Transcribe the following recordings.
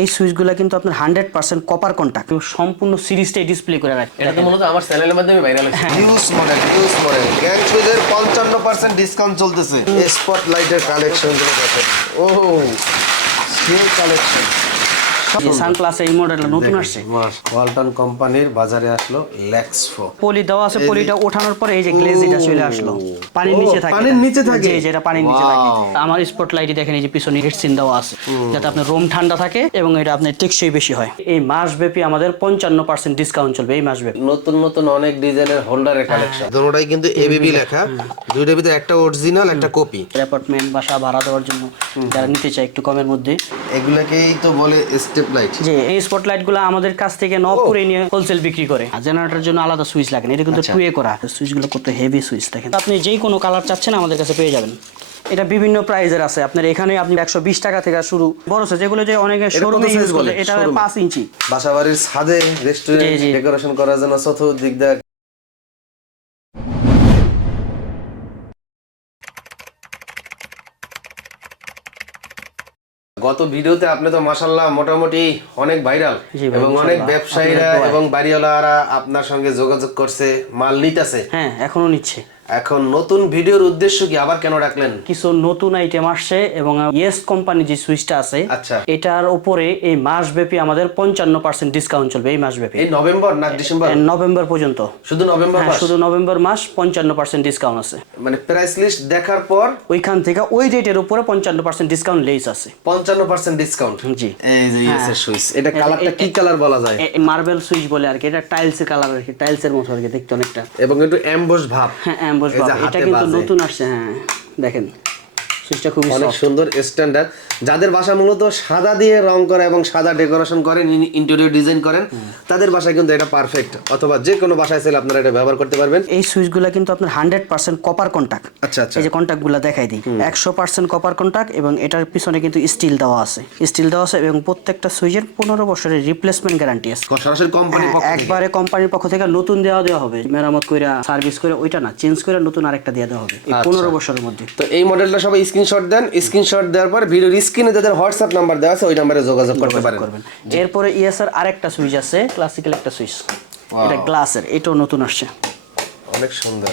এই সুইচগুলো কিন্তু আপনার হান্ড্রেড পার্সেন্ট কপার কন্টাক্ট সম্পূর্ণ সিরিজটাই ডিসপ্লে করে রাখে। এটা তো মূলত আমার চ্যানেলের মাধ্যমে ভাইরাল হয়েছে। News model news model gang সুইচের পঞ্চান্ন পার্সেন্ট ডিসকাউন্ট চলতেছে। স্পট লাইটের কালেকশন দেখেন। ও সেই কালেকশন সানপ্লাস এই মডেলটা নতুন আসছে। ওয়ালটন কোম্পানির বাজারে আসলো লেক্সফো পলি দেওয়া আছে পলিটা ওঠানোর পরে এই যে গ্লেজ এটা চলে আসলো। পানির নিচে থাকে। পানির নিচে থাকে? জি যেটা পানির নিচে থাকে। আমার স্পট লাইটে দেখেন এই যে পিছনে দেওয়া আছে। যাতে আপনার রুম ঠান্ডা থাকে এবং এটা আপনার টেকসই বেশি হয়। এই মাস ব্যাপী আমাদের পঞ্চান্ন পার্সেন্ট ডিসকাউন্ট চলবে এই মাস ব্যাপী নতুন নতুন অনেক ডিজাইনের হোল্ডারের কালেকশন দুটোটাই কিন্তু এবিবি লেখা। দুইটার ভিতরে একটা অরিজিনাল একটা কপি অ্যাপার্টমেন্ট বাসা ভাড়া দেওয়ার জন্য। যারা নিতে চায় একটু কমের মধ্যে। এগুলাকেই তো বলে স্টেপ লাইট জি এই স্পটলাইটগুলো আমাদের কাছ থেকে নক করে নিয়ে হোলসেল বিক্রি করে। জেনারেটরের জন্য আলাদা সুইচ লাগে না এটা কিন্তু টুয়ে করা। সুইচগুলো কত হেভি সুইচ দেখেন। আপনি যেই কোনো কালার চাচ্ছেন আমাদের কাছে পেয়ে যাবেন। এটা বিভিন্ন প্রাইজের আছে। আপনার এখানে আপনি একশো বিশ টাকা থেকে শুরু। বড় আছে যেগুলো যে অনেকে শোরুমে ইউজ করে বলে? এটা পাঁচ ইঞ্চি। বাসাবাড়ির ছাদে রেস্টুরেন্ট। ডেকোরেশন করার জন্য চতুর্দিক দেখ। গত ভিডিওতে আপনি তো মাসাল্লাহ মোটামুটি অনেক ভাইরাল এবং অনেক ব্যবসায়ীরা। এবং বাড়িওয়ালারা আপনার সঙ্গে যোগাযোগ করছে মাল নিতেছে। হ্যাঁ এখনও নিচ্ছে। এখন নতুন ভিডিওর উদ্দেশ্য কি? আবার কেন ডাকলেন? কিছু নতুন আইটেম আসছে এবং ইয়েস কোম্পানি যে সুইচটা আছে আচ্ছা। এটার উপরে এই মাস ব্যাপী আমাদের পঞ্চান্ন পার্সেন্ট ডিসকাউন্ট চলবে এই মাস ব্যাপী এই নভেম্বর না ডিসেম্বর? নভেম্বর পর্যন্ত। শুধু নভেম্বর হ্যাঁ মাস? শুধু নভেম্বর মাস পঞ্চান্ন পার্সেন্ট ডিসকাউন্ট আছে। মানে প্রাইস লিস্ট দেখার পর ওইখান থেকে ওই ডেটের উপরে পঞ্চান্ন পার্সেন্ট ডিসকাউন্ট লেস আছে। পঞ্চান্ন পার্সেন্ট ডিসকাউন্ট জি। এই যে ইউএসএর সুইচ এটা কালারটা কি কালার বলা যায়? মার্বেল সুইচ বলে আর কি। এটা টাইলসের কালার আর কি। টাইলসের মতো আর কি দেখতে অনেকটা। এবং একটু অ্যাম্বস ভাব। হ্যাঁ যে এটা কিন্তু নতুন আসছে হ্যাঁ দেখেন। সুইচটা খুবই অনেক সুন্দর স্ট্যান্ডার্ড যাদের বাসা মূলত সাদা দিয়ে রং করা এবং সাদা ডেকোরেশন করেন ইন্টেরিয়র ডিজাইন করেন তাদের বাসায় কিন্তু এটা পারফেক্ট অথবা যে কোনো বাসায় ছেলে আপনারা এটা ব্যবহার করতে পারবেন। এই সুইচগুলো কিন্তু আপনার হান্ড্রেড পার্সেন্ট কপার কন্টাক্ট আচ্ছা আচ্ছা। এই যে কন্টাক্টগুলো দেখাই দিই। একশো পার্সেন্ট কপার কন্টাক্ট এবং এটার পিছনে কিন্তু স্টিল দেওয়া আছে। স্টিল দেওয়া আছে এবং প্রত্যেকটা সুইচের পনেরো বছরের রিপ্লেসমেন্ট গ্যারান্টি আছে। সরাসরি কোম্পানি হ্যাঁ, একবারে কোম্পানির পক্ষ থেকে নতুন দেওয়া দেওয়া হবে। মেরামত করে সার্ভিস করে ওইটা না চেঞ্জ করে নতুন আরেকটা দিয়ে দেওয়া হবে। পনেরো বছরের মধ্যে। তো এই মডেলটা সবাই স্ক্রিনশট দেন স্ক্রিনশট দেওয়ার পর ভিডিওর স্ক্রিনে যাদের হোয়াটসঅ্যাপ নাম্বার দেওয়া আছে ওই নাম্বারে যোগাযোগ করতে পারেন। এরপরে ইএসআর আরেকটা সুইচ আছে ক্লাসিক্যাল একটা সুইচ এটা গ্লাসের এটাও নতুন আসছে। অনেক সুন্দর।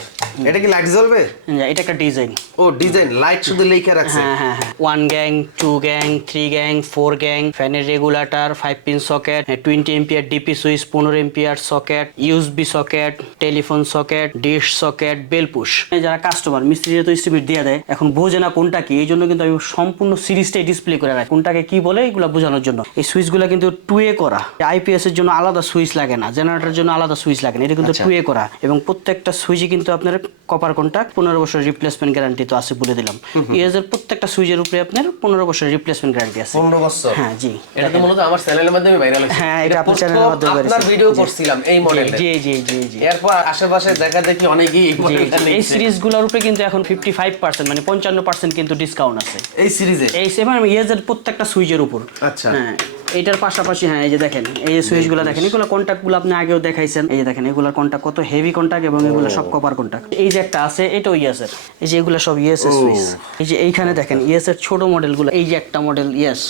এটা কি লাইট জ্বলবে? হ্যাঁ, এটা একটা ডিজাইন ও ডিজাইন লাইট শুধু লেখা রাখছে। হ্যাঁ হ্যাঁ one gang two gang three gang four gang ফ্যানের regulator five pin socket twenty ampere DP switch পনেরো ampere socket USB socket telephone socket dish socket bell push যারা কাস্টমার মিস্ত্রিরা তো এস্টিমেট দিয়ে দেয় এখন বোঝে না কোনটা কি এই জন্য কিন্তু আমি সম্পূর্ণ সিরিজটাই ডিসপ্লে করে রাখি। কোনটাকে কি বলে এগুলো বোঝানোর জন্য। এই সুইচগুলো কিন্তু টুয়ে করা। আইপিএস এর জন্য আলাদা সুইচ লাগে না জেনারেটরের জন্য আলাদা সুইচ লাগে না এটা কিন্তু টুয়ে করা। এবং প্রত্যেকটা সুইচই কিন্তু আপনার কপার কন্টাক্ট পনেরো বছর রিপ্লেসমেন্ট গ্যারান্টি তো আছে বলে দিলাম। ইএস এর প্রত্যেকটা সুইচের উপরে আপনার পনেরো বছর রিপ্লেসমেন্ট গ্যারান্টি আছে। পনেরো বছর? হ্যাঁ জি। এটা তো মূলত আমার চ্যানেলের মাধ্যমে ভাইরাল হয়েছে। হ্যাঁ এটা আপনার চ্যানেলের মাধ্যমে আপনার বেরিয়েছে। ভিডিও করছিলাম এই মডেলের জি জি জি জি। এরপর আশেপাশে দেখা দেখি অনেকেই এই মডেলটা এই সিরিজগুলোর উপরে কিন্তু এখন ফিফটি ফাইভ পার্সেন্ট মানে পঞ্চান্ন পার্সেন্ট কিন্তু ডিসকাউন্ট আছে। এই সিরিজে এই সেম ইয়েজের প্রত্যেকটা সুইচের উপর। আচ্ছা। হ্যাঁ। এইটার পাশাপাশি হ্যাঁ এই যে দেখেন এই যে সুইচগুলো দেখেন এগুলো কন্ট্যাক্টগুলো আপনি আগেও দেখাইছেন। এই যে দেখেন এগুলোর কন্ট্যাক্ট কত হেভি কন্টাক্ট এবং এগুলো সব কপার কন্টাক্ট এই যে একটা আছে এটাও আছে এই যে এগুলো সব ইয়েসের সুইচ এই যে এইখানে দেখেন ইয়েসের ছোট মডেলগুলো এই যে একটা মডেল ইয়েস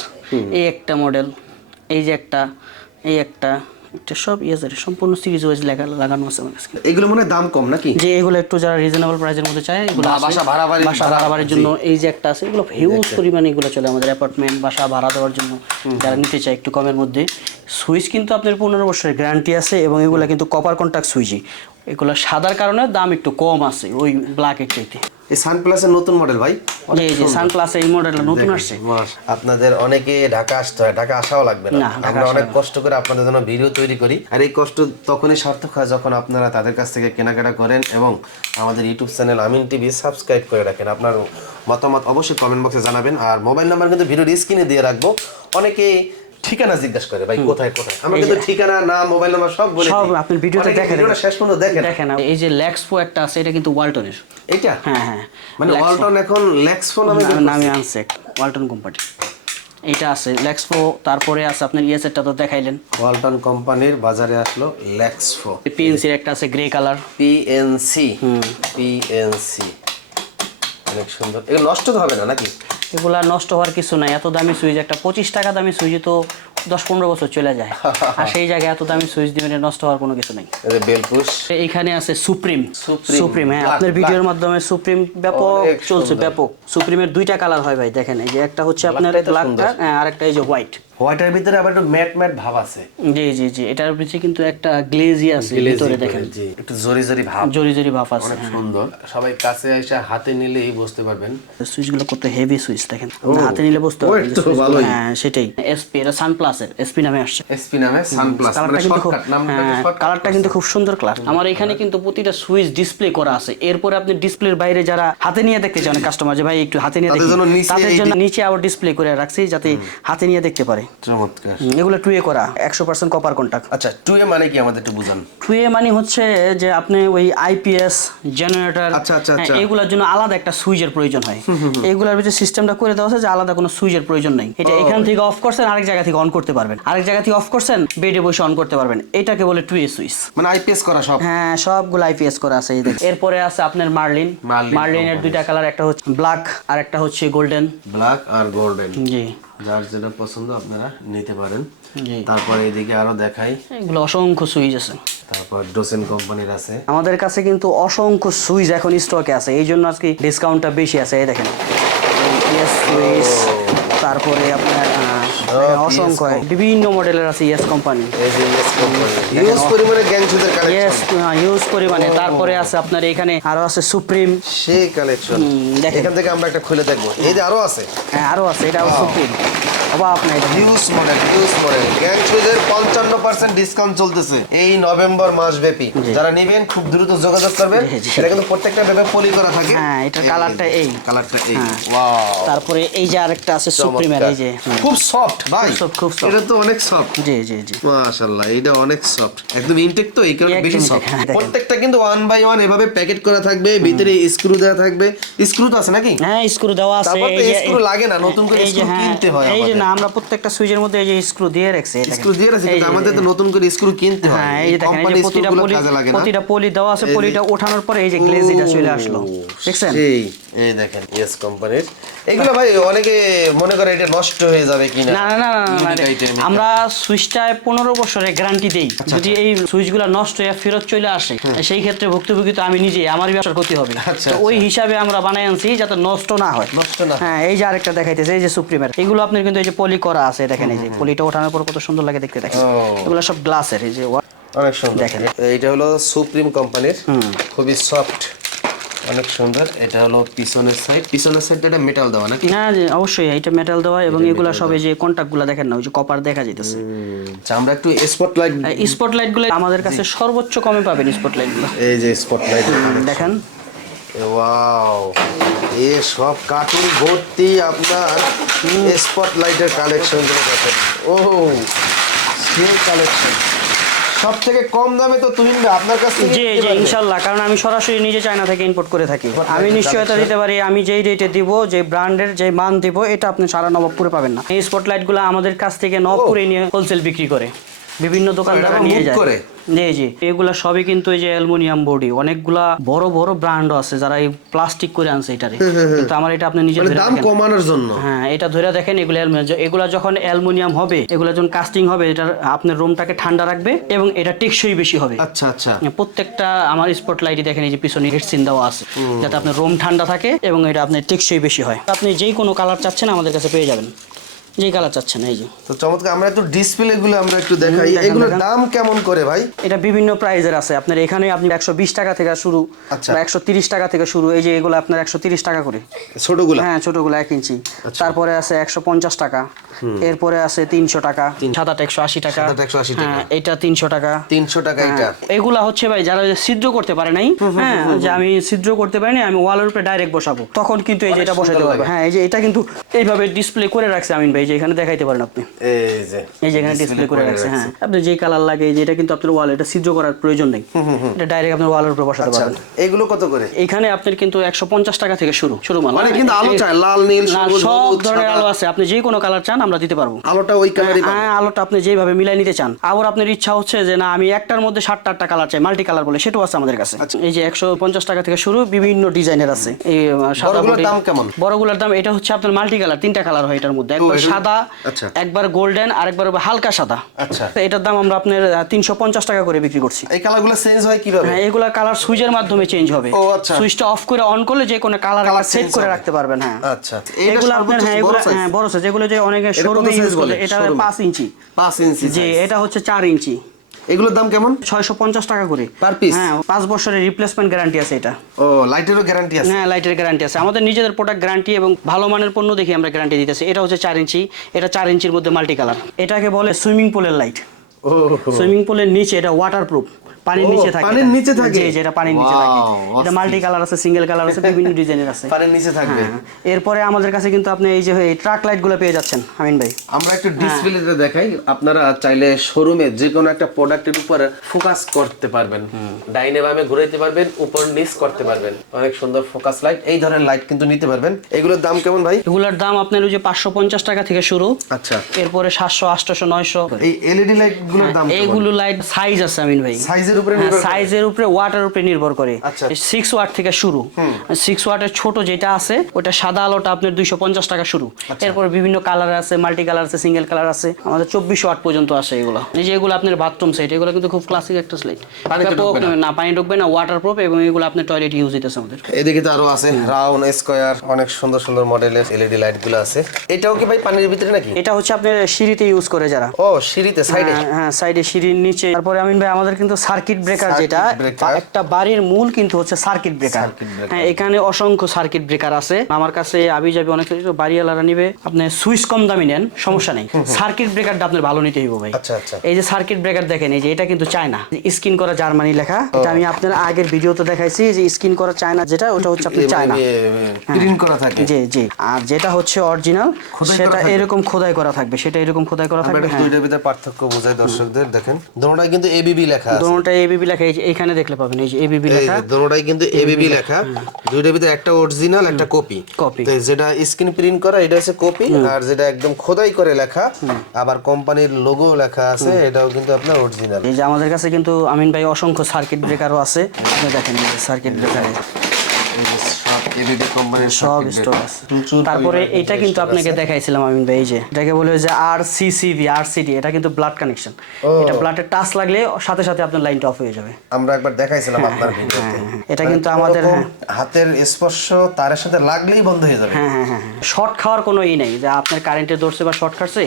এই একটা মডেল এই যে একটা এই একটা। এটা সব ইয়েসের সম্পূর্ণ সিরিজ ওয়াইজ লাগানো আছে আমার কাছে। এগুলো মনে দাম কম নাকি? যে এগুলো একটু যারা রিজনেবল প্রাইসের মধ্যে চায় এগুলো বাসা ভাড়া বাসা ভাড়া জন্য এই যে একটা আছে এগুলো হিউজ পরিমাণে এগুলো চলে আমাদের অ্যাপার্টমেন্ট বাসা ভাড়া দেওয়ার জন্য যারা নিতে চায় একটু কমের মধ্যে। সুইচ কিন্তু আপনার পনেরো বছরের গ্যারান্টি আছে এবং এগুলো কিন্তু কপার কন্ট্যাক্ট সুইচই এগুলো সাদার কারণে দাম একটু কম আছে ওই ব্ল্যাকের চাইতে। এই সানপ্লাসের নতুন মডেল ভাই? এই যে সানপ্লাস এই মডেলটা নতুন আসছে। আপনাদের অনেকে ঢাকা আসতে হয় ঢাকা আসাও লাগবে না। না, আমরা অনেক কষ্ট করে আপনাদের জন্য ভিডিও তৈরি করি। আর এই কষ্ট তখনই সার্থক হয় যখন আপনারা তাদের কাছ থেকে কেনাকাটা করেন এবং আমাদের YouTube channel Amin TV subscribe করে রাখেন। আপনার মতামত অবশ্যই কমেন্ট বক্সে জানাবেন। আর মোবাইল নাম্বার কিন্তু ভিডিওর স্ক্রিনে দিয়ে রাখব। অনেকে ঠিকানা জিজ্ঞাসা করে ভাই কোথায় কোথায়? আমরা কিন্তু ঠিকানা নাম মোবাইল নাম্বার সব বলে সব আপনি ভিডিওতে দেখেন ভিডিওটা শেষ পর্যন্ত দেখেন দেখেন এই যে ল্যাক্সপো একটা আছে এটা কিন্তু ওয়ালটনের এইটা? হ্যাঁ হ্যাঁ। মানে ওয়ালটন এখন লেক্সফোন নামে নামে আনছে ওয়ালটন কোম্পানি এটা আছে লেক্সপো তারপরে আছে আপনার ইয়েসেরটা তো দেখাইলেন। ওয়ালটন কোম্পানির বাজারে আসলো লেক্সফো পিএনসির একটা আছে গ্রে কালার পিএনসি হুম। পিএনসি অনেক সুন্দর। এগুলো নষ্ট তো হবে না নাকি? এগুলা নষ্ট হওয়ার কিছু নাই। এত দামি সুইচ একটা পঁচিশ টাকা দামি সুইচ তো দশ পনেরো বছর চলে যায়। আর সেই জায়গায় এত দামি সুইচ দিবেন নষ্ট হওয়ার কোনো কিছু নেই। এইখানে আছে সুপ্রিম। সুপ্রিম। হ্যাঁ আপনার ভিডিওর মাধ্যমে সুপ্রিম ব্যাপক চলছে ব্যাপক। সুপ্রিমের দুইটা কালার হয় ভাই দেখেন এই যে একটা হচ্ছে আপনার Blackটাই তো ব্ল্যাকটা সুন্দর। হ্যাঁ এই যে হোয়াইট হোয়াইটের ভিতরে আবার একটু ম্যাট ম্যাট ভাব আছে। জি জি জি। এটার পিছিয়ে কিন্তু একটা গ্লেজি আছে ভিতরে দেখেন। জি একটু জরি জরি ভাব। জরি জরি ভাব আছে অনেক সুন্দর। সবাই কাছে এসে হাতে নিলেই বুঝতে পারবেন। সুইচগুলো কত হেভি সুইচ দেখেন। হাতে নিলে বুঝতে পারবেন। হ্যাঁ সেটাই। এসপি এটা সানপ্লাসের এসপি নামে আসছে। এসপি নামে সানপ্লাস কালারটা মানে কিন্তু খুব শর্টকাট নামটা হ্যাঁ, কালারটা কিন্তু খুব সুন্দর কালার আমার এখানে কিন্তু প্রতিটা সুইচ ডিসপ্লে করা আছে। এরপরে আপনি ডিসপ্লের বাইরে যারা হাতে নিয়ে দেখতে চান কাস্টমার যে ভাই একটু হাতে নিয়ে তাদের দেখি। জন্য নিচে তাদের জন্য নিচে আবার ডিসপ্লে করে রাখছি যাতে হাতে নিয়ে দেখতে পারে। চমৎকার। এগুলো টুয়ে করা একশো পার্সেন্ট কপার কন্টাক্ট আচ্ছা টু এ মানে কি আমাদের একটু বুঝান? টুয়ে মানে হচ্ছে যে আপনি ওই আইপিএস জেনারেটর আচ্ছা, আচ্ছা, আচ্ছা। এগুলোর জন্য আলাদা একটা সুইচের প্রয়োজন হয়। এগুলোর ভিতরে সিস্টেমটা করে দেওয়া আছে যে আলাদা কোনো সুইচের প্রয়োজন নেই। এটা এখান থেকে অফ করছেন আরেক জায়গা থেকে অন করতে পারবেন। আরেক জায়গা থেকে অফ করছেন বেডে বসে অন করতে পারবেন। এটাকে বলে টুয়ে সুইচ। মানে আইপিএস করা সব? হ্যাঁ সবগুলো আইপিএস করা আছে এই দেখুন। এরপরে আছে আপনার মার্লিন। মার্লিনের দুইটা কালার একটা হচ্ছে ব্ল্যাক আর একটা হচ্ছে গোল্ডেন ব্ল্যাক আর গোল্ডেন জি। যার যেটা পছন্দ আপনারা নিতে পারেন। তারপর এদিকে আরও দেখাই। এগুলো অসংখ্য সুইচ আছে। তারপর ডোসেন কোম্পানির আছে। আমাদের কাছে কিন্তু অসংখ্য সুইচ এখন স্টকে আছে। এই জন্য আজকে ডিসকাউন্টটা বেশি আছে। এই দেখেন। সুইচ তারপরে আপনার অসংখ্য বিভিন্ন মডেলের আছে ইয়েস কোম্পানি ইউজ পরিমাণে গ্যাং সুদের ইয়েস ইউজ পরিমাণে। তারপরে আছে আপনার এখানে আরও আছে সুপ্রিম সেই কালেকশন এখান থেকে আমরা একটা খুলে দেখব। এই যে আরও আছে? হ্যাঁ আরও আছে এটা সুপ্রিম অবাক আপনার এটা huge model huge model gang সুদের পঞ্চান্ন পার্সেন্ট ডিসকাউন্ট চলতেছে এই নভেম্বর মাস ব্যাপী যারা নেবেন খুব দ্রুত যোগাযোগ করবেন। এটা কিন্তু প্রত্যেকটা ভেবে পলি করা থাকে। হ্যাঁ, এটার কালারটা এই। কালারটা এই। হ্যাঁ। ওয়াও তারপরে এই যে আরেকটা আছে সুপ্রিমের এই যে খুব সফট ভাই। খুব soft। এটা তো অনেক সফট জি জি জি। মাশাআল্লাহ এটা অনেক সফট একদম ইনটেক তো এই কারণে বেশি সফট হ্যাঁ, প্রত্যেকটা কিন্তু ওয়ান বাই ওয়ান এভাবে প্যাকেট করা থাকবে ভিতরে স্ক্রু দেওয়া থাকবে। স্ক্রু তো আছে নাকি? হ্যাঁ স্ক্রু দেওয়া আছে তারপর তো এই লাগে না, নতুন করে screw হ্যাঁ, কিনতে হয় এই যে না আমরা প্রত্যেকটা সুইচের মধ্যে এই যে স্ক্রু দিয়ে রাখছি স্ক্রু দিয়ে রাখছে কিন্তু আমাদের তো নতুন করে স্ক্রু কিনতে হয়। হ্যাঁ এই যে দেখেন এই যে প্রতিটা পলি প্রতিটা পলি দেওয়া আছে পলিটা ওঠানোর পরে এই যে গ্লেজিটা চলে আসলো। দেখছেন? এই দেখেন ইয়েস কোম্পানির এগুলো ভাই অনেকে মনে করে এটা নষ্ট হয়ে যাবে কিনা। না না না, না, না, Unique item এটা। আমরা সুইচটায় পনেরো বছরের গ্যারান্টি দেই। আচ্ছা, যদি এই সুইচগুলো নষ্ট হয়ে ফেরত চলে আসে সেই ক্ষেত্রে ভুক্তভোগী তো আমি নিজে আমার ব্যবসার ক্ষতি হবে। আচ্ছা, তো ওই হিসাবে আমরা বানাই আনছি যাতে নষ্ট না হয়। নষ্ট না হ্যাঁ। এই যে আরেকটা দেখাইতেছে এই যে সুপ্রিমের এগুলো আপনার কিন্তু এই যে পলি করা আছে দেখেন এই যে। পলিটা ওঠানোর পর কত সুন্দর লাগে দেখতে দেখেন। এগুলো সব গ্লাসের এই যে অনেক সুন্দর। দেখেন। এইটা হলো সুপ্রিম কোম্পানির খুবই সফট অনেক সুন্দর। এটা হলো পিছনের সাইড পিছনের সাইডটা এটা মেটাল দেওয়া নাকি? না যে অবশ্যই এটা মেটাল দেওয়া এবং এগুলা সব এই যে কন্টাক্টগুলা দেখেন না ওই যে কপার দেখা যাইতেছে। আচ্ছা আমরা একটু স্পটলাইট স্পটলাইটগুলো আমাদের কাছে সর্বোচ্চ কমে পাবেন স্পটলাইটগুলো। এই যে স্পটলাইট দেখেন। ওয়াও এ সব কার্টুন ভর্তি আপনার স্পটলাইটের কালেকশনগুলো দেখেন। ও সেই কালেকশন সব থেকে কম দামে তো তুমি আপনার কাছে জি জি পারবে। ইনশাল্লাহ কারণ আমি সরাসরি নিজে চায়না থেকে ইম্পোর্ট করে থাকি। আমি নিশ্চয়তা দিতে পারি আমি যেই রেটে দিব যে ব্র্যান্ডের যে মান দিব এটা আপনি সারা নবাবপুরে পাবেন না। এই স্পটলাইটগুলো আমাদের কাছ থেকে নবাবপুরে নিয়ে হোলসেল বিক্রি করে। বিভিন্ন দোকানদাররা নিয়ে যায়। করে? জি জি। এগুলা সবই কিন্তু এই যে অ্যালুমিনিয়াম বডি অনেকগুলা বড় বড় ব্র্যান্ড আছে যারা এই প্লাস্টিক করে আনছে এটারে। কিন্তু আমার এটা আপনি নিজে মানে দাম কমানোর জন্য? হ্যাঁ এটা ধরে দেখেন এগুলো অ্যালুমিনিয়াম এগুলা যখন অ্যালুমিনিয়াম হবে এগুলা যখন কাস্টিং হবে এটা আপনার রুমটাকে ঠান্ডা রাখবে এবং এটা টেকসই বেশি হবে। আচ্ছা আচ্ছা। প্রত্যেকটা আমার স্পটলাইটে দেখেন এই যে পিছনে হেডসিন দেওয়া আছে যাতে আপনার রুম ঠান্ডা থাকে এবং এটা আপনার টেকসই বেশি হয়। আপনি যেই কোনো কালার চাচ্ছেন আমাদের কাছে পেয়ে যাবেন। যেই কালার চাচ্ছেন এই যে। তো চমৎকার আমরা একটু ডিসপ্লে গুলো আমরা একটু দেখাই। এগুলোর দাম কেমন করে ভাই? এটা বিভিন্ন প্রাইজের আছে। আপনার এখানে আপনি একশো বিশ টাকা থেকে শুরু আচ্ছা। বা একশো তিরিশ টাকা থেকে শুরু এই যে এগুলো আপনার একশো তিরিশ টাকা করে। ছোটগুলা? হ্যাঁ ছোটগুলো এক ইঞ্চি। আচ্ছা। তারপরে আছে একশো পঞ্চাশ টাকা। এরপরে আছে তিনশো টাকা। সাত আট একশো আশি টাকা। আশি টাকা। হ্যাঁ এটা তিনশো টাকা। তিনশো টাকা এটা। হ্যাঁ, এগুলা হচ্ছে ভাই যারা ছিদ্র করতে পারে নাই হ্যাঁ যে আমি ছিদ্র করতে পারিনি আমি ওয়ালের উপরে ডাইরেক্ট বসাবো। তখন কিন্তু এই যে এটা বসাতে পারব। হ্যাঁ এই যে এটা কিন্তু এইভাবে ডিসপ্লে করে রাখছে আমিন ভাই যে এখানে দেখাইতে পারেন আপনি। এই যে এই যে এখানে ডিসপ্লে করে রাখছে হ্যাঁ। আপনি যে কালার লাগে এই যে এটা কিন্তু আপনার ওয়াল এটা ছিদ্র করার প্রয়োজন নেই। এটা ডাইরেক্ট আপনার ওয়ালের উপরে বসাতে আচ্ছা পারবেন। এগুলো কত করে? এখানে আপনার কিন্তু একশো পঞ্চাশ টাকা থেকে শুরু শুরু মাল। মানে হ্যাঁ? কিন্তু আলো চায় লাল নীল সব ধরনের আলো আছে। আপনি যে কোনো কালার চান আমরা দিতে পারব। আলোটা ওই কালারই হ্যাঁ আলোটা আপনি যেভাবে মিলাই নিতে চান। আবার আপনার ইচ্ছা হচ্ছে যে না আমি একটার মধ্যে সাতটা আটটা কালার চাই মাল্টি কালার বলে সেটাও আছে আমাদের কাছে। আচ্ছা। এই যে একশো পঞ্চাশ টাকা থেকে শুরু বিভিন্ন ডিজাইনের আছে। এই সাদা দাম কেমন? বড়গুলোর দাম এটা হচ্ছে আপনার মাল্টি কালার তিনটা কালার হয় এটার মধ্যে। একবার সাদা আচ্ছা। একবার গোল্ডেন আর একবার হালকা সাদা। আচ্ছা। এটার দাম আমরা আপনার তিনশো পঞ্চাশ টাকা করে বিক্রি করছি। এই কালারগুলো চেঞ্জ হয় কীভাবে? হ্যাঁ এগুলা কালার সুইচের মাধ্যমে চেঞ্জ হবে। ও, আচ্ছা। সুইচটা অফ করে অন করলে যে কোনো কালার সেট করে রাখতে পারবেন হ্যাঁ। আচ্ছা। এগুলো আপনার হ্যাঁ এগুলো হ্যাঁ বড় সাইজ যেগুলো যে অনেকে শোরুমে ইউজ বলে? এটা showroom-এ? ইঞ্চি। পাঁচ ইঞ্চি যে এটা হচ্ছে চার ইঞ্চি। এগুলোর দাম কেমন? ছয়শো পঞ্চাশ টাকা করে। Per piece? হ্যাঁ পাঁচ বছরের রিপ্লেসমেন্ট গ্যারান্টি আছে এটা। ও লাইটেরও গ্যারান্টি আছে? হ্যাঁ লাইটের গ্যারান্টি আছে। আমাদের নিজেদের প্রোডাক্ট গ্যারান্টি এবং ভালো মানের পণ্য দেখে আমরা গ্যারান্টি দিতেছি এটা হচ্ছে চার ইঞ্চি। এটা চার ইঞ্চির মধ্যে মাল্টি কালার এটাকে বলে সুইমিং পুলের লাইট সুইমিং পুলের নিচে এটা ওয়াটার প্রুফ পানির নিচে থাকে। পানির নিচে থাকে? জি এটা পানির নিচে থাকে। এটা মাল্টি কালার আছে সিঙ্গেল কালার আছে বিভিন্ন ডিজাইনের আছে। পানির নিচে থাকবে। হ্যাঁ এরপরে আমাদের কাছে কিন্তু আপনি এই যে এই ট্রাক লাইটগুলো পেয়ে যাচ্ছেন আমিন ভাই। আমরা একটু ডিসপ্লেতে দেখাই। আপনারা চাইলে শোরুমে যে কোনো একটা প্রোডাক্টের উপর ফোকাস করতে পারবেন। ডাইনে বামে ঘুরাইতে পারবেন উপর নিচ করতে পারবেন। অনেক সুন্দর ফোকাস লাইট এই ধরনের লাইট কিন্তু নিতে পারবেন। এগুলোর দাম কেমন ভাই? এগুলোর দাম আপনার ওই যে পাঁচশো পঞ্চাশ টাকা থেকে শুরু। আচ্ছা। এরপরে সাতশো আটশো নয়শো। এই এলইডি লাইটগুলোর দাম এইগুলো লাইট সাইজ আছে আমিন ভাই। সাইজের উপরে সাইজের উপরে ওয়াটের উপরে নির্ভর করে। আচ্ছা। সিক্স ওয়াট থেকে শুরু। সিক্স ওয়াটের ছোট যেটা আছে ওটা সাদা আলোটা আপনার দুইশো পঞ্চাশ টাকা শুরু। আচ্ছা। এরপরে বিভিন্ন কালার আছে মাল্টি কালার আছে সিঙ্গেল কালার আছে আমাদের চব্বিশ ওয়াট পর্যন্ত আসে এগুলো। এই যে এগুলো আপনার বাথরুম এগুলো কিন্তু খুব ক্লাসিক একটা না? পানি ঢুকবে না ওয়াটার প্রুফ এবং এগুলো আপনার টয়লেট ইউজ হইতেছে আমাদের। এদিকে তো আরও আছে রাউন্ড স্কয়ার অনেক সুন্দর সুন্দর মডেলের এলইডি লাইটগুলো আছে। এটাও কি ভাই পানির ভিতরে নাকি? এটা হচ্ছে আপনার সিঁড়িতে ইউজ করে যারা। ও সিঁড়িতে সাইডে হ্যাঁ, হ্যাঁ সাইডে সিঁড়ির নিচে। তারপরে আমিন ভাই আমাদের কিন্তু সার্কিট ব্রেকার যেটা একটা বাড়ির মূল কিন্তু হচ্ছে সার্কিট ব্রেকার হ্যাঁ এখানে অসংখ্য সার্কিট ব্রেকার আছে। আমার কাছে আবি যাবে অনেক কিছু বাড়িওয়ালারা নিবে। আপনি সুইচ কম দামি নেন সমস্যা নেই। সার্কিট ব্রেকারটা আপনার ভালো নিতে হইব ভাই। আচ্ছা আচ্ছা। এই যে সার্কিট ব্রেকার দেখেন এই যে এটা কিন্তু চায়না। স্কিন করা জার্মানি লেখা। এটা আমি আপনার আগের ভিডিওতে দেখাইছি যে স্কিন করা চায়না যেটা ওটা হচ্ছে আপনি চায়না। প্রিন্ট করা থাকে। জি জি। আর যেটা হচ্ছে অরিজিনাল সেটা এরকম খোদাই করা থাকবে। সেটা এরকম খোদাই করা থাকবে হ্যাঁ। দুইটার ভিতরে পার্থক্য বোঝাই দর্শকদের। দেখেন দোনোটাই কিন্তু এবিবি লেখা আছে। দোনোটা এবিবি লেখা এই যে এইখানে দেখলে পাবেন এই যে এবিবি লেখা। দুটোটাই কিন্তু এবিবি লেখা। দুইটার ভিতরে একটা অরিজিনাল একটা কপি কপি তো যেটা স্ক্রিন প্রিন্ট করা এটা হচ্ছে কপি আর যেটা একদম খোদাই করে লেখা আবার কোম্পানির লোগো লেখা আছে এটাও কিন্তু আপনার অরিজিনাল এই যে আমাদের কাছে কিন্তু আমিন ভাই অসংখ্য সার্কিট ব্রেকারও আছে। আপনি দেখেন সার্কিট ব্রেকারে এবিবি কোম্পানির সব স্টক আছে। তারপরে এটা কিন্তু আপনাকে দেখাইছিলাম আমিন ভাই এই যে। এটাকে বলে যে আর সিসিবি আর সিটি এটা কিন্তু ব্লাড কানেকশন এটা ব্লাডের টাচ লাগলে সাথে সাথে আপনার লাইনটা অফ হয়ে যাবে। আমরা একবার দেখাইছিলাম আপনার ভিডিওতে। এটা কিন্তু আমাদের হ্যাঁ। হাতের স্পর্শ তারের সাথে লাগলেই বন্ধ হয়ে যাবে। হ্যাঁ হ্যাঁ হ্যাঁ শর্ট খাওয়ার কোনো ই নেই। যে আপনার কারেন্টে ধরছে বা শর্ট খাচ্ছে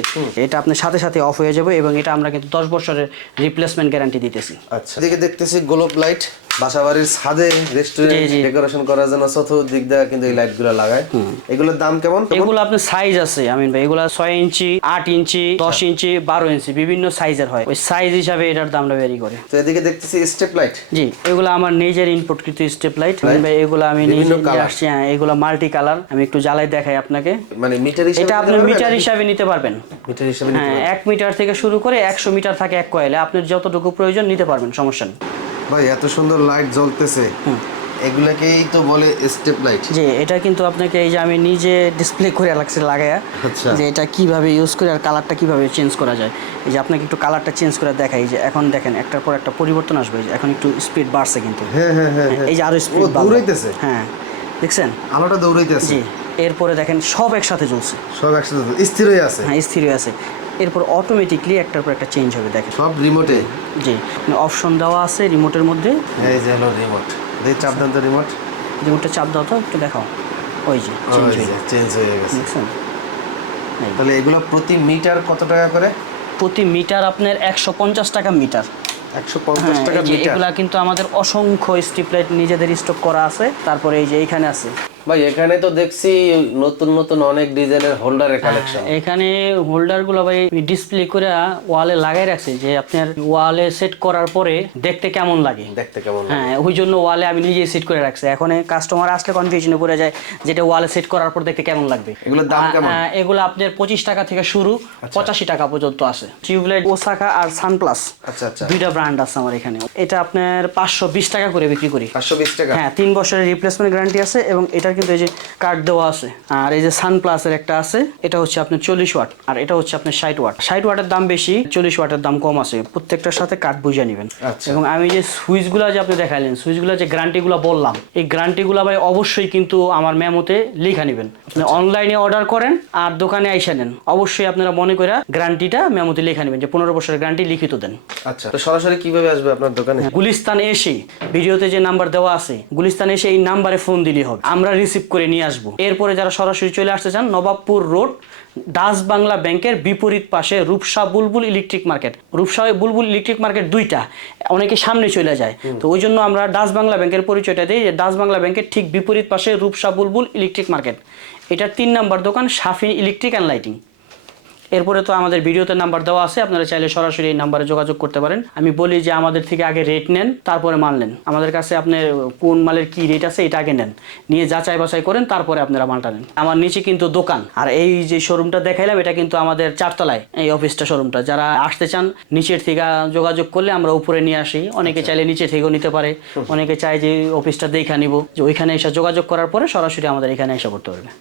এটা আপনার সাথে সাথে অফ হয়ে যাবে এবং এটা আমরা কিন্তু দশ বছরের রিপ্লেসমেন্ট গ্যারান্টি দিতেছি। আচ্ছা। এদিকে দেখতেছি গোলপ লাইট বাসাবাড়ির ছাদে রেস্টুরেন্ট। ডেকোরেশন করার জন্য চতুর্দিক দিয়ে কিন্তু এই লাগায়। এগুলোর দাম কেমন? এগুলো আপনার সাইজ আছে আমিন ভাই। এগুলো ইঞ্চি ইঞ্চি দশ ইঞ্চি বারো ইঞ্চি বিভিন্ন সাইজের হয়। ওই সাইজ হিসাবে এটার দামটা করে। তো এদিকে দেখতেছি স্টেপ লাইট জি এগুলো আমার নিজের ইনপুট কিন্তু স্টেপ লাইট ভাই এগুলো আমি নিজে আসছি হ্যাঁ এগুলো মাল্টি কালার আমি একটু জ্বালাই দেখাই আপনাকে। মানে মিটার হিসেবে এটা আপনি মিটার হিসাবে নিতে পারবেন। মিটার হিসেবে হ্যাঁ এক মিটার থেকে শুরু করে একশো মিটার থাকে এক কয়েলে। আপনার যতটুকু প্রয়োজন নিতে পারবেন সমস্যা নেই। ভাই এত সুন্দর লাইট জ্বলতেছে। এগুলাকেই তো বলে স্টেপ লাইট জি এটা কিন্তু আপনাকে এই যে আমি নিজে ডিসপ্লে করে লাগছে লাগায়া আচ্ছা। যে এটা কীভাবে ইউজ করে আর কালারটা কীভাবে চেঞ্জ করা যায়। এই যে আপনাকে একটু কালারটা চেঞ্জ করে দেখাই যে এখন দেখেন একটার পর একটা পরিবর্তন আসবে এখন একটু স্পিড বাড়ছে কিন্তু। হ্যাঁ হ্যাঁ হ্যাঁ এই যে আরও স্পিড দৌড়াইতেছে? হ্যাঁ। দেখছেন? আলোটা দৌড়াইতেছে। জি এরপরে দেখেন সব একসাথে চলছে সব একসাথে স্থির হয়ে আছে। হ্যাঁ স্থির হয়ে আছে। এরপর অটোমেটিকলি একটার পর একটা চেঞ্জ হবে দেখেন। সব রিমোটে জি। অপশন দেওয়া আছে রিমোটের মধ্যে। এই যে হলো রিমোট দেখ চাপ দেন তো রিমোট রিমোটটা চাপ দাও তো একটু দেখাও। ওই যে চেঞ্জ হয়ে চেঞ্জ হয়ে গেছে। দেখছেন? তাহলে এগুলো প্রতি মিটার কত টাকা করে? প্রতি মিটার আপনার একশো পঞ্চাশ টাকা মিটার একশো পঞ্চাশ হ্যাঁ, টাকা এই মিটার এগুলা কিন্তু আমাদের অসংখ্য স্ট্রিপ লাইট নিজেদের স্টক করা আছে। তারপরে এই যে এইখানে আছে। ভাই এখানে তো দেখছি নতুন নতুন অনেক ডিজাইনের হোল্ডারের কালেকশন এখানে হোল্ডারগুলো ভাই ডিসপ্লে করে ওয়ালে লাগাই রাখছে যে আপনার ওয়ালে সেট করার পরে দেখতে কেমন লাগে। দেখতে কেমন হ্যাঁ ওই জন্য ওয়ালে আমি নিজেই সেট করে রাখছি। এখন কাস্টমার আসলে কনফিউশনে পড়ে যায় যেটা ওয়ালে সেট করার পর দেখতে কেমন লাগবে। এগুলোর দাম কেমন? এগুলো আপনার পঁচিশ টাকা থেকে শুরু পঁচাশি টাকা পর্যন্ত আছে। টিউবলাইট ওসাকা আর সানপ্লাস আচ্ছা আচ্ছা। দুইটা ব্র্যান্ড আছে আমার এখানে। এটা আপনার পাঁচশো বিশ টাকা করে বিক্রি করি। পাঁচশো বিশ টাকা? হ্যাঁ তিন বছরের রিপ্লেসমেন্ট গ্যারান্টি আছে এবং এটার এটার কিন্তু এই যে কার্ড দেওয়া আছে। আর এই যে সান প্লাসের একটা আছে এটা হচ্ছে আপনার চল্লিশ ওয়াট আর এটা হচ্ছে আপনার ষাট ওয়াট। ষাট ওয়াটের দাম বেশি চল্লিশ ওয়াটের দাম কম আছে। প্রত্যেকটার সাথে কার্ড বুঝে নেবেন। আচ্ছা। এবং আমি যে সুইচগুলো যে আপনি দেখাইলেন সুইচগুলো যে গ্যারান্টিগুলো বললাম এই গ্যারান্টিগুলো ভাই অবশ্যই কিন্তু আমার মেমোতে লেখা নেবেন। আপনি অনলাইনে অর্ডার করেন আর দোকানে আইসা নেন। অবশ্যই আপনারা মনে করে গ্যারান্টিটা মেমোতে লেখা নেবেন যে পনেরো বছরের গ্যারান্টি লিখিত দেন। আচ্ছা তো সরাসরি কীভাবে আসবে আপনার দোকানে? গুলিস্তান এসে ভিডিওতে যে নাম্বার দেওয়া আছে গুলিস্তান এসে এই নাম্বারে ফোন দিলেই হবে। আমরা রিসিভ করে নিয়ে আসব। এরপরে যারা সরাসরি চলে আসতে চান নবাবপুর রোড দাস বাংলা ব্যাংকের বিপরীত পাশে রূপসা বুলবুল ইলেকট্রিক মার্কেট। রূপসা বুলবুল ইলেকট্রিক মার্কেট দুইটা অনেকে সামনে চলে যায়। তো ওই জন্য আমরা দাস বাংলা ব্যাংকের পরিচয়টা দিই যে ডাচ বাংলা ব্যাংকের ঠিক বিপরীত পাশে রূপসা বুলবুল ইলেকট্রিক মার্কেট। এটার তিন নাম্বার দোকান সাফিন ইলেকট্রিক অ্যান্ড লাইটিং। এরপরে তো আমাদের ভিডিওতে নাম্বার দেওয়া আছে আপনারা চাইলে সরাসরি এই নাম্বারে যোগাযোগ করতে পারেন। আমি বলি যে আমাদের থেকে আগে রেট নেন তারপরে মাল নেন। আমাদের কাছে আপনার কোন মালের কি রেট আছে এটা আগে নেন। নিয়ে যাচাই বাছাই করেন তারপরে আপনারা মালটা নেন। আমার নিচে কিন্তু দোকান। আর এই যে শোরুমটা দেখাইলাম এটা কিন্তু আমাদের চারতলায় এই অফিসটা শোরুমটা যারা আসতে চান নিচের থেকে যোগাযোগ করলে আমরা উপরে নিয়ে আসি। অনেকে চাইলে নিচে থেকেও নিতে পারে। অনেকে চায় যে অফিসটা দেখা নিব। যে ওইখানে এসে যোগাযোগ করার পরে সরাসরি আমাদের এখানে এসে করতে পারবে।